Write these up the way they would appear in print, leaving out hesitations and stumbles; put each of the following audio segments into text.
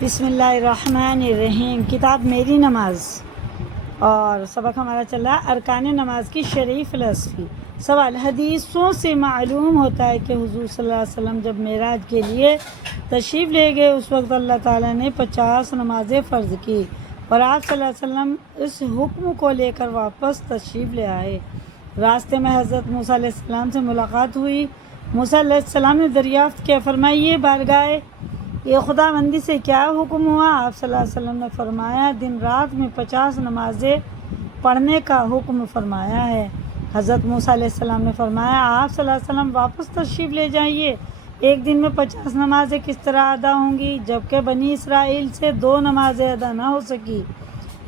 بسم اللہ الرحمن الرحیم۔ کتاب میری نماز اور سبق ہمارا چل رہا ارکان نماز کی شرعی فلسفی۔ سوال: حدیثوں سے معلوم ہوتا ہے کہ حضور صلی اللہ علیہ وسلم جب معراج کے لیے تشریف لے گئے اس وقت اللہ تعالیٰ نے 50 نمازیں فرض کی اور آپ صلی اللہ علیہ وسلم اس حکم کو لے کر واپس تشریف لے آئے۔ راستے میں حضرت موسیٰ علیہ السلام سے ملاقات ہوئی۔ موسیٰ علیہ السلام نے دریافت کیا، فرمائیے بارگاہ یہ خدا بندی سے کیا حکم ہوا؟ آپ صلی اللہ علیہ وسلم نے فرمایا، دن رات میں 50 نمازیں پڑھنے کا حکم فرمایا ہے۔ حضرت موسیٰ علیہ السلام نے فرمایا، آپ صلی اللہ علیہ وسلم واپس تشریف لے جائیے، ایک دن میں 50 نمازیں کس طرح ادا ہوں گی جبکہ بنی اسرائیل سے 2 نمازیں ادا نہ ہو سکی؟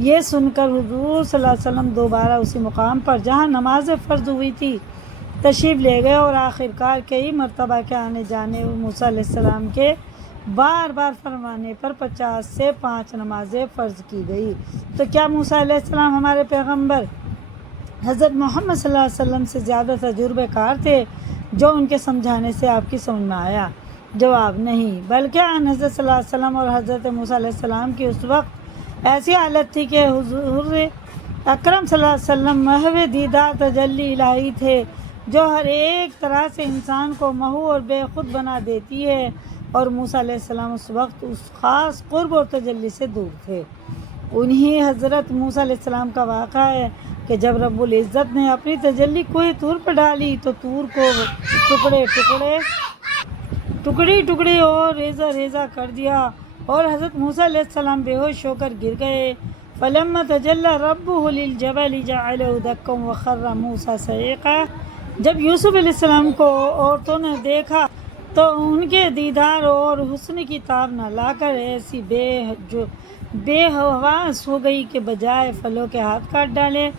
یہ سن کر حضور صلی اللہ علیہ وسلم دوبارہ اسی مقام پر جہاں نماز فرض ہوئی تھی تشریف لے گئے اور آخرکار کئی مرتبہ کے آنے جانے موسیٰ علیہ السلام کے بار بار فرمانے پر 50 سے 5 نمازیں فرض کی گئی۔ تو کیا موسیٰ علیہ السلام ہمارے پیغمبر حضرت محمد صلی اللہ علیہ وسلم سے زیادہ تجربے کار تھے جو ان کے سمجھانے سے آپ کی سمجھ میں آیا؟ جواب: نہیں، بلکہ ان حضرت صلی اللہ علیہ وسلم اور حضرت موسیٰ علیہ السلام کی اس وقت ایسی حالت تھی کہ حضور اکرم صلی اللہ علیہ وسلم محو دیدار تجلی الہی تھے جو ہر ایک طرح سے انسان کو محو اور بے خود بنا دیتی ہے، اور موسیٰ علیہ السلام اس وقت اس خاص قرب اور تجلی سے دور تھے۔ انہی حضرت موسیٰ علیہ السلام کا واقعہ ہے کہ جب رب العزت نے اپنی تجلی کوہ طور پر ڈالی تو طور کو ٹکڑے اور ریزہ ریزہ کر دیا اور حضرت موسیٰ علیہ السلام بے ہوش ہو کر گر گئے۔ فلما تجلی ربہ للجبل جعلہ دکا وخر موسیٰ صعقا۔ جب یوسف علیہ السلام کو عورتوں نے دیکھا تو ان کے دیدار اور حسن کی تاب نہ لا کر ایسی بے حواس ہو گئی کہ بجائے پھلوں کے ہاتھ کاٹ ڈالے۔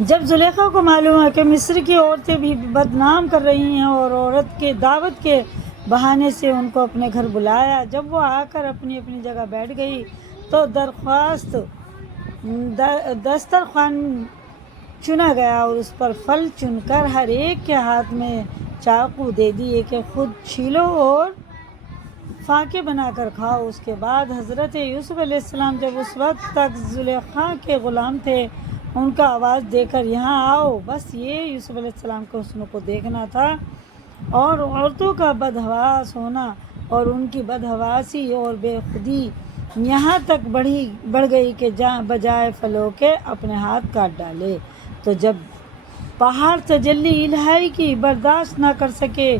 جب زلیخا کو معلوم ہے کہ مصر کی عورتیں بھی بدنام کر رہی ہیں اور عورت کے دعوت کے بہانے سے ان کو اپنے گھر بلایا، جب وہ آ کر اپنی اپنی جگہ بیٹھ گئی تو دسترخوان چنا گیا اور اس پر پھل چن کر ہر ایک کے ہاتھ میں چاقو دے دیے کہ خود چھیلو اور فاقے بنا کر کھاؤ۔ اس کے بعد حضرت یوسف علیہ السلام جب اس وقت تک زلیخا کے غلام تھے، ان کا آواز دے کر یہاں آؤ، بس یہ یوسف علیہ السلام کے حسن کو دیکھنا تھا اور عورتوں کا بدحواس ہونا اور ان کی بدحواسی اور بے خودی یہاں تک بڑھ گئی کہ بجائے پھلوں کے اپنے ہاتھ کاٹ ڈالے۔ تو جب پہاڑ تجلی الہی کی برداشت نہ کر سکے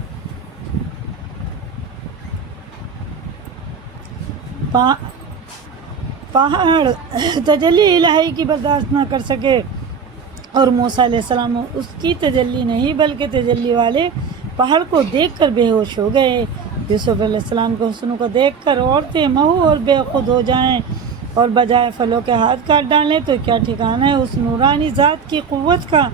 اور موسیٰ علیہ السلام اس کی تجلی نہیں بلکہ تجلی والے پہاڑ کو دیکھ کر بے ہوش ہو گئے۔ یوسف علیہ السلام کے حسن کو دیکھ کر عورتیں محو اور بے خود ہو جائیں اور بجائے پھلوں کے ہاتھ کاٹ ڈالیں تو کیا ٹھکانہ ہے اس نورانی ذات کی قوت کا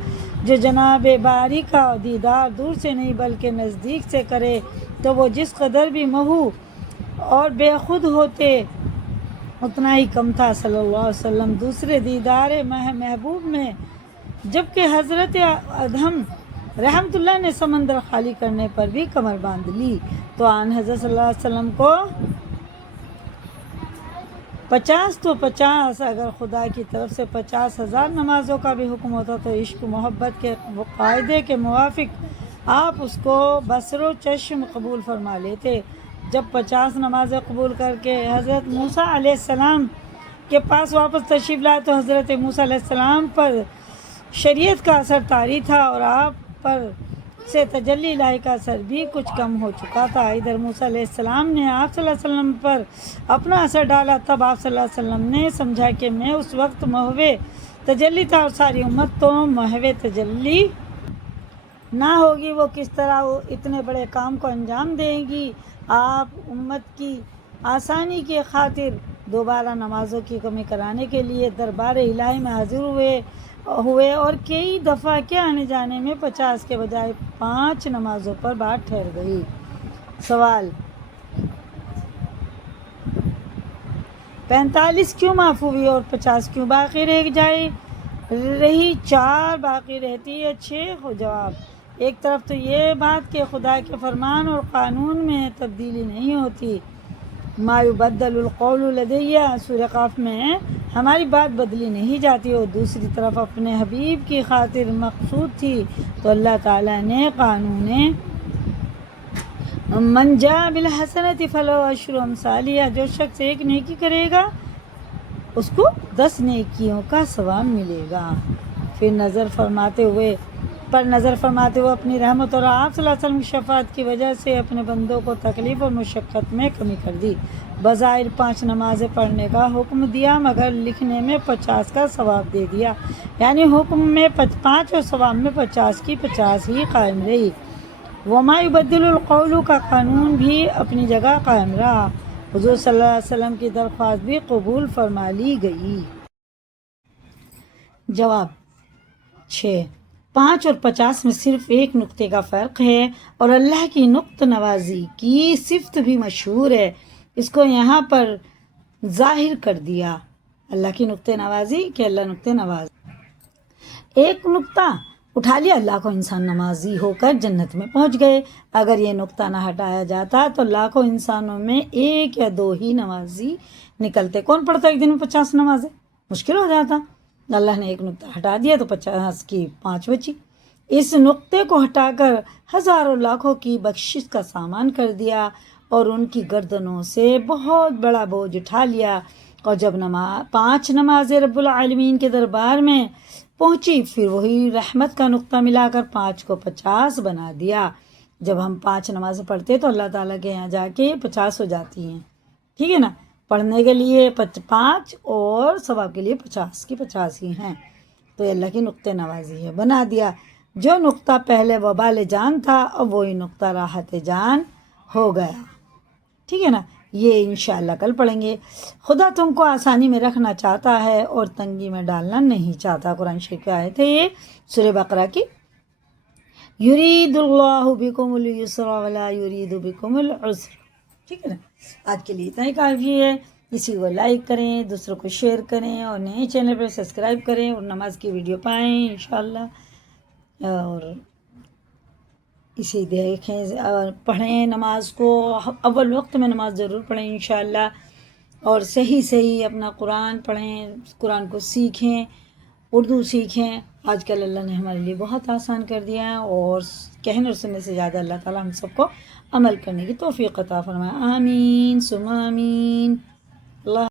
جو جناب باری کا دیدار دور سے نہیں بلکہ نزدیک سے کرے تو وہ جس قدر بھی محو اور بے خود ہوتے اتنا ہی کم تھا صلی اللہ علیہ وسلم دوسرے دیدار محبوب میں۔ جبکہ حضرت ادہم رحمت اللہ نے سمندر خالی کرنے پر بھی کمر باندھ لی تو آن حضرت صلی اللہ علیہ وسلم کو 50 تو 50 اگر خدا کی طرف سے 50,000 نمازوں کا بھی حکم ہوتا تو عشق و محبت کے قاعدے کے موافق آپ اس کو بصر و چشم قبول فرما لیتے۔ جب 50 نمازیں قبول کر کے حضرت موسیٰ علیہ السلام کے پاس واپس تشریف لائے تو حضرت موسیٰ علیہ السلام پر شریعت کا اثر طاری تھا اور آپ پر سے تجلی الہی کا اثر بھی کچھ کم ہو چکا تھا۔ ادھر موسیٰ علیہ السلام نے آپ صلی اللہ علیہ وسلم پر اپنا اثر ڈالا، تب آپ صلی اللہ علیہ وسلم نے سمجھا کہ میں اس وقت محو تجلی تھا اور ساری امت تو محو تجلی نہ ہوگی، وہ کس طرح اتنے بڑے کام کو انجام دے گی؟ آپ امت کی آسانی کی خاطر دوبارہ نمازوں کی کمی کرانے کے لیے دربار الہی میں حاضر ہوئے اور کئی دفعہ کے آنے جانے میں 50 کے بجائے 5 نمازوں پر بات ٹھہر گئی۔ سوال: 45 کیوں معاف ہوئی اور 50 کیوں باقی رہی 4 باقی رہتی ہے 6؟ جواب: ایک طرف تو یہ بات کہ خدا کے فرمان اور قانون میں تبدیلی نہیں ہوتی، ما یبدل القول لدی سورہ قاف میں ہے، ہماری بات بدلی نہیں جاتی، اور دوسری طرف اپنے حبیب کی خاطر مقصود تھی تو اللہ تعالیٰ نے قانون من جاء بالحسنۃ فلہ عشر امثالها، جو شخص ایک نیکی کرے گا اس کو 10 نیکیوں کا ثواب ملے گا۔ پھر نظر فرماتے ہوئے اپنی رحمت اور آپ صلی اللہ علیہ وسلم کی شفاعت کی وجہ سے اپنے بندوں کو تکلیف اور مشقت میں کمی کر دی۔ بظاہر 5 نمازیں پڑھنے کا حکم دیا، مگر لکھنے میں 50 کا ثواب دے دیا، یعنی حکم میں 5 اور ثواب میں 50 کی 50 ہی قائم رہی۔ وما یبدل القول کا قانون بھی اپنی جگہ قائم رہا، حضور صلی اللہ علیہ وسلم کی درخواست بھی قبول فرما لی گئی۔ جواب 6، 5 اور 50 میں صرف ایک نقطے کا فرق ہے، اور اللہ کی نقطہ نوازی کی صفت بھی مشہور ہے، اس کو یہاں پر ظاہر کر دیا، اللہ کی نقطہ نوازی کہ اللہ نقطہ نواز۔ ایک نقطہ اٹھا لیا، اللہ کو انسان نمازی ہو کر جنت میں پہنچ گئے۔ اگر یہ نقطہ نہ ہٹایا جاتا تو لاکھوں انسانوں میں 1 یا 2 ہی نمازی نکلتے۔ کون پڑھتا ایک دن میں 50 نمازیں؟ مشکل ہو جاتا۔ اللہ نے ایک نقطہ ہٹا دیا تو 50 کی 5 بچی۔ اس نقطے کو ہٹا کر ہزاروں لاکھوں کی بخشش کا سامان کر دیا، اور ان کی گردنوں سے بہت بڑا بوجھ اٹھا لیا، اور جب 5 نمازیں رب العالمین کے دربار میں پہنچی، پھر وہی رحمت کا نقطہ ملا کر 5 کو 50 بنا دیا۔ جب ہم 5 نمازیں پڑھتے تو اللہ تعالیٰ کے یہاں جا کے 50 ہو جاتی ہیں، ٹھیک ہے نا؟ پڑھنے کے لیے 5 اور ثواب کے لیے 50 کی 50 ہی ہیں، تو یہ اللہ کی نقطہ نوازی ہے، بنا دیا۔ جو نقطہ پہلے وبال جان تھا، اب وہی نقطہ راحت جان ہو گیا، ٹھیک ہے نا؟ یہ انشاءاللہ کل پڑھیں گے۔ خدا تم کو آسانی میں رکھنا چاہتا ہے اور تنگی میں ڈالنا نہیں چاہتا۔ قرآن شریف کی آیت ہے یہ، سورہ بقرہ کی۔ یرید اللہ بکم اليسر ولا یرید بکم العسر، ٹھیک ہے نا؟ آج کے لیے اتنا ہی کافی ہے۔ اسی کو لائک کریں، دوسروں کو شیئر کریں، اور نئے چینل پہ سبسکرائب کریں، اور نماز کی ویڈیو پائیں انشاءاللہ، اور اسی دیکھیں اور پڑھیں نماز کو، اول وقت میں نماز ضرور پڑھیں انشاءاللہ، اور صحیح اپنا قرآن پڑھیں، قرآن کو سیکھیں، اردو سیکھیں۔ آج کل اللہ نے ہمارے لیے بہت آسان کر دیا ہے، اور کہنے اور سننے سے زیادہ اللہ تعالیٰ ہم سب کو عمل کرنے کی توفیق عطا فرمائے۔ آمین ثم آمین۔ اللہ